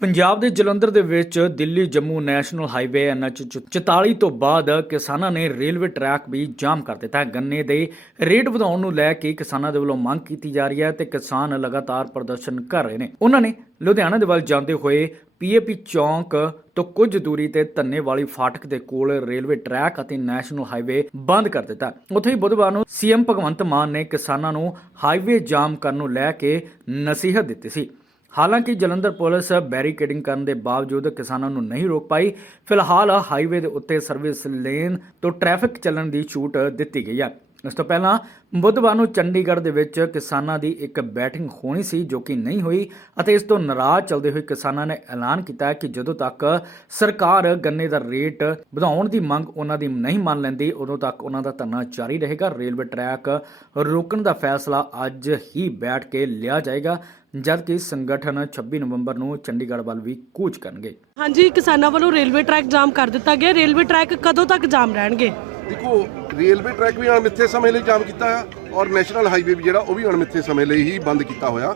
ਪੰਜਾਬ ਦੇ ਜਲੰਧਰ ਦੇ ਵਿੱਚ Delhi Jammu national highway NH 44 ਤੋਂ ਬਾਅਦ ਕਿਸਾਨਾਂ ਨੇ ਰੇਲਵੇ ਟਰੈਕ ਵੀ ਜਾਮ ਕਰ ਦਿੱਤਾ ਹੈ। ਗੰਨੇ ਦੇ ਰੇਟ ਵਧਾਉਣ ਨੂੰ ਲੈ ਕੇ ਕਿਸਾਨਾਂ ਦੇ ਵੱਲੋਂ ਮੰਗ ਕੀਤੀ ਜਾ ਰਹੀ ਹੈ ਤੇ ਕਿਸਾਨ ਲਗਾਤਾਰ ਪ੍ਰਦਰਸ਼ਨ ਕਰ ਰਹੇ ਨੇ। ਉਹਨਾਂ ਨੇ ਲੁਧਿਆਣਾ ਦੇ ਵੱਲ ਜਾਂਦੇ ਹੋਏ ਪੀਏਪੀ ਚੌਂਕ ਤੋਂ ਕੁਝ ਦੂਰੀ ਤੇ ਧੰਨੇ ਵਾਲੀ ਫਾਟਕ ਦੇ ਕੋਲ ਰੇਲਵੇ ਟਰੈਕ ਅਤੇ ਨੈਸ਼ਨਲ ਹਾਈਵੇ ਬੰਦ ਕਰ ਦਿੱਤਾ ਉੱਥੇ ਹੀ ਬੁੱਧਵਾਰ ਨੂੰ ਸੀਐਮ ਭਗਵੰਤ ਮਾਨ ਨੇ ਕਿਸਾਨਾਂ ਨੂੰ ਹਾਈਵੇ ਜਾਮ ਕਰਨ ਨੂੰ ਲੈ ਕੇ ਨਸੀਹਤ ਦਿੱਤੀ ਸੀ। ਹਾਲਾਂਕਿ ਜਲੰਧਰ ਪੁਲਿਸ ਬੈਰੀਕੇਡਿੰਗ ਕਰਨ ਦੇ ਬਾਵਜੂਦ ਕਿਸਾਨਾਂ ਨੂੰ ਨਹੀਂ ਰੋਕ ਪਾਈ, ਫਿਲਹਾਲ ਹਾਈਵੇ ਦੇ ਉੱਤੇ ਸਰਵਿਸ ਲੇਨ ਤੋਂ ਟ੍ਰੈਫਿਕ ਚੱਲਣ ਦੀ ਛੂਟ ਦਿੱਤੀ ਗਈ ਹੈ। ਇਸ ਤੋਂ ਪਹਿਲਾਂ ਬੁੱਧਵਾਰ ਨੂੰ ਚੰਡੀਗੜ੍ਹ ਦੇ ਵਿੱਚ ਕਿਸਾਨਾਂ ਦੀ ਇੱਕ ਬੈਠਕ ਹੋਣੀ ਸੀ ਜੋ ਕਿ ਨਹੀਂ ਹੋਈ ਅਤੇ ਇਸ ਤੋਂ ਨਾਰਾਜ਼ ਚੱਲਦੇ ਹੋਏ ਕਿਸਾਨਾਂ ਨੇ ਐਲਾਨ ਕੀਤਾ ਕਿ ਜਦੋਂ ਤੱਕ ਸਰਕਾਰ ਗੰਨੇ ਦਾ ਰੇਟ ਵਧਾਉਣ ਦੀ ਮੰਗ ਉਹਨਾਂ ਦੀ ਨਹੀਂ ਮੰਨ ਲੈਂਦੀ ਉਦੋਂ ਤੱਕ ਉਹਨਾਂ ਦਾ ਧਰਨਾ ਜਾਰੀ ਰਹੇਗਾ। ਰੇਲਵੇ ਟਰੈਕ ਰੋਕਣ ਦਾ ਫੈਸਲਾ ਅੱਜ ਹੀ ਬੈਠ ਕੇ ਲਿਆ ਜਾਏਗਾ ਜਦਕਿ ਸੰਗਠਨ 26 ਨਵੰਬਰ ਨੂੰ ਚੰਡੀਗੜ੍ਹ ਵੱਲ ਵੀ ਕੂਚ ਕਰਨਗੇ। ਹਾਂਜੀ ਕਿਸਾਨਾਂ ਵੱਲੋਂ ਰੇਲਵੇ ਟਰੈਕ ਜਾਮ ਕਰ ਦਿੱਤਾ ਗਿਆ। ਰੇਲਵੇ ਟਰੈਕ ਕਦੋਂ ਤੱਕ ਜਾਮ ਰਹਿਣਗੇ? ਦੇਖੋ ਰੇਲਵੇ ਟਰੈਕ ਵੀ ਅਣਮਿੱਥੇ ਸਮੇਂ ਲਈ ਜਾਮ ਕੀਤਾ ਆ ਔਰ ਨੈਸ਼ਨਲ ਹਾਈਵੇ ਵੀ ਜਿਹੜਾ ਉਹ ਵੀ ਅਣਮਿੱਥੇ ਸਮੇਂ ਲਈ ਹੀ ਬੰਦ ਕੀਤਾ ਹੋਇਆ।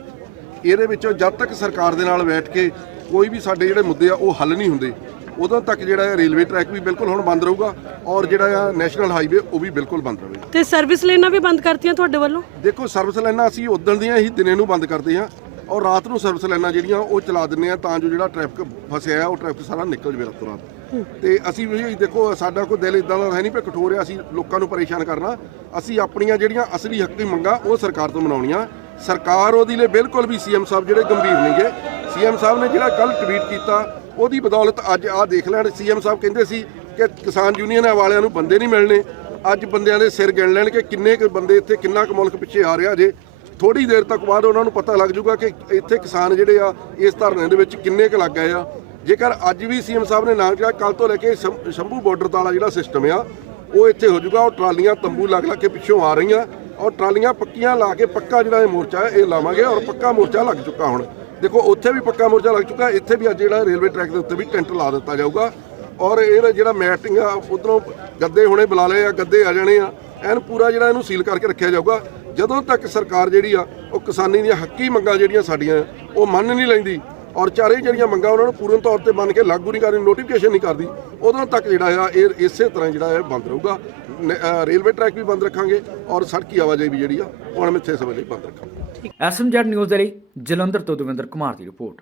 ਇਹਦੇ ਵਿੱਚੋਂ ਜਦ ਤੱਕ ਸਰਕਾਰ ਦੇ ਨਾਲ ਬੈਠ ਕੇ ਕੋਈ ਵੀ ਸਾਡੇ ਜਿਹੜੇ ਮੁੱਦੇ ਆ ਉਹ ਹੱਲ ਨਹੀਂ ਹੁੰਦੇ ਉਦੋਂ ਤੱਕ ਜਿਹੜਾ ਰੇਲਵੇ ਟਰੈਕ ਵੀ ਬਿਲਕੁਲ ਹੁਣ ਬੰਦ ਰਹੂਗਾ ਔਰ ਜਿਹੜਾ ਆ ਨੈਸ਼ਨਲ ਹਾਈਵੇ ਉਹ ਵੀ ਬਿਲਕੁਲ ਬੰਦ ਰਹੇਗਾ ਤੇ ਸਰਵਿਸ ਲੇਨਾਂ ਵੀ ਬੰਦ ਕਰਤੀਆਂ ਤੁਹਾਡੇ ਵੱਲੋਂ? ਦੇਖੋ ਸਰਵਿਸ ਲਾਈਨਾਂ ਅਸੀਂ ਉਦੋਂ ਦੀਆਂ ਹੀ ਦਿਨੇ ਨੂੰ ਬੰਦ ਕਰਦੇ ਹਾਂ। ਔਰ ਰਾਤ ਨੂੰ ਸਰਵਿਸ ਲਾਈਨਾਂ ਜਿਹੜੀਆਂ ਉਹ ਚਲਾ ਦਿੰਦੇ ਆ ਤਾਂ ਜੋ ਜਿਹੜਾ ਟ੍ਰੈਫਿਕ ਫਸਿਆ ਆ ਉਹ ਟ੍ਰੈਫਿਕ ਸਾਰਾ ਨਿਕਲ ਜਾਵੇ ਰਾਤੋਂ ਰਾਤ। ਤੇ ਅਸੀਂ ਵੀ ਦੇਖੋ, ਸਾਡਾ ਕੋਈ ਦਿਲ ਇਦਾਂ ਦਾ ਹੈ ਨਹੀਂ ਕਿ ਕਠੋਰ ਹੈ ਅਸੀਂ ਲੋਕਾਂ ਨੂੰ ਪਰੇਸ਼ਾਨ ਕਰਨਾ। ਅਸੀਂ ਆਪਣੀਆਂ ਜਿਹੜੀਆਂ ਅਸਲੀ ਹੱਕੀ ਮੰਗਾਂ, ਉਹ ਸਰਕਾਰ ਤੋਂ ਮਨਾਉਣੀਆਂ। ਸਰਕਾਰ ਉਹਦੀ ਲਈ ਬਿਲਕੁਲ ਵੀ ਸੀਐਮ ਸਾਹਿਬ ਜਿਹੜੇ ਗੰਭੀਰ ਨਹੀਂਗੇ ਸੀਐਮ ਸਾਹਿਬ ਨੇ ਜਿਹੜਾ ਕੱਲ ਟਵੀਟ ਕੀਤਾ, ਉਹਦੀ ਬਦੌਲਤ ਅੱਜ ਆਹ ਦੇਖ ਲੈਣ ਸੀਐਮ ਸਾਹਿਬ ਕਹਿੰਦੇ ਸੀ ਕਿ ਕਿਸਾਨ ਯੂਨੀਅਨ ਵਾਲਿਆਂ ਨੂੰ ਬੰਦੇ ਨਹੀਂ ਮਿਲਣੇ। ਅੱਜ ਬੰਦਿਆਂ ਦੇ ਸਿਰ ਗਿਣ ਲੈਣ ਕਿ ਕਿੰਨੇ ਕੁ ਬੰਦੇ ਇੱਥੇ ਕਿੰਨਾ ਕੁ ਮੁਲਕ ਪਿੱਛੇ ਆ ਰਿਹਾ ਜੇ। ਥੋੜੀ ਦੇਰ ਤੱਕ ਬਾਅਦ ਉਹਨਾਂ ਨੂੰ ਪਤਾ ਲੱਗ ਜਾਊਗਾ ਕਿ ਇੱਥੇ ਕਿਸਾਨ ਜਿਹੜੇ ਆ, ਇਸ ਧਰਨੇ ਦੇ ਵਿੱਚ ਕਿੰਨੇ ਕੁ ਲੱਗ ਗਏ ਆ। ਜੇਕਰ ਅੱਜ ਵੀ ਸੀਐਮ ਸਾਹਿਬ ਨੇ ਨਾ ਕਿਹਾ ਕੱਲ ਤੋਂ ਲੈ ਕੇ ਸ਼ੰ- ਸ਼ੰਭੂ ਬਾਰਡਰ ਵਾਲਾ ਜਿਹੜਾ ਸਿਸਟਮ ਆ, ਉਹ ਇੱਥੇ ਹੋ ਜਾਊਗਾ, ਉਹ ਟਰਾਲੀਆਂ ਤੰਬੂ ਲੱਗ ਲੱਗ ਕੇ ਪਿੱਛੋਂ ਆ ਰਹੀਆਂ। ਔਰ ਟਰਾਲੀਆਂ ਪੱਕੀਆਂ ਲਾ ਕੇ ਪੱਕਾ ਜਿਹੜਾ ਇਹ ਮੋਰਚਾ ਹੈ, ਇਹ ਲਾਵਾਂਗੇ ਔਰ ਪੱਕਾ ਮੋਰਚਾ ਲੱਗ ਚੁੱਕਾ ਹੁਣ। ਦੇਖੋ, ਉੱਥੇ ਵੀ ਪੱਕਾ ਮੋਰਚਾ ਲੱਗ ਚੁੱਕਾ, ਇੱਥੇ ਵੀ ਅੱਜ ਜਿਹੜਾ ਰੇਲਵੇ ਟਰੈਕ ਦੇ ਉੱਤੇ ਵੀ ਟੈਂਟ ਲਾ ਦਿੱਤਾ ਜਾਊਗਾ। ਔਰ ਇਹਦਾ ਜਿਹੜਾ ਮੈਟਿੰਗ ਆ, ਉਧਰੋਂ ਗੱਦੇ ਹੁਣੇ ਬੁਲਾ ਲਏ ਆ, ਗੱਦੇ ਆ ਜਾਣੇ ਆ। ਐਨ ਪੂਰਾ ਜਿਹੜਾ ਇਹਨੂੰ ਸੀਲ ਕਰਕੇ ਰੱਖਿਆ ਜਾਊਗਾ। ਜਦੋਂ ਤੱਕ ਸਰਕਾਰ ਜਿਹੜੀ ਆ, ਉਹ ਕਿਸਾਨੀ ਦੀਆਂ ਹੱਕੀ ਮੰਗਾਂ ਜਿਹੜੀਆਂ ਸਾਡੀਆਂ, ਉਹ ਮੰਨ ਨਹੀਂ ਲੈਂਦੀ ਔਰ ਚਾਰੇ ਜਿਹੜੀਆਂ ਮੰਗਾਂ ਉਹਨਾਂ ਨੂੰ ਪੂਰਨ ਤੌਰ ਤੇ ਮੰਨ ਕੇ ਲਾਗੂ ਨਹੀਂ ਕਰਦੀ ਨੋਟੀਫਿਕੇਸ਼ਨ ਨਹੀਂ ਕਰਦੀ, ਉਦੋਂ ਤੱਕ ਜਿਹੜਾ ਆ, ਇਹ ਇਸੇ ਤਰ੍ਹਾਂ ਜਿਹੜਾ ਇਹ ਬੰਦ ਰਹੂਗਾ। ਰੇਲਵੇ ਟਰੈਕ ਵੀ ਬੰਦ ਰੱਖਾਂਗੇ ਔਰ ਸੜਕੀ ਆਵਾਜਾਈ ਵੀ ਜਿਹੜੀ ਆ, ਉਹ ਅਣਮਿੱਥੇ ਸਮੇਂ ਲਈ ਬੰਦ ਰੱਖਾਂਗੇ। ਐਸਐਮਜੈਡ ਨਿਊਜ਼ ਦੇ ਲਈ ਜਲੰਧਰ ਤੋਂ ਦਵਿੰਦਰ ਕੁਮਾਰ ਦੀ ਰਿਪੋਰਟ।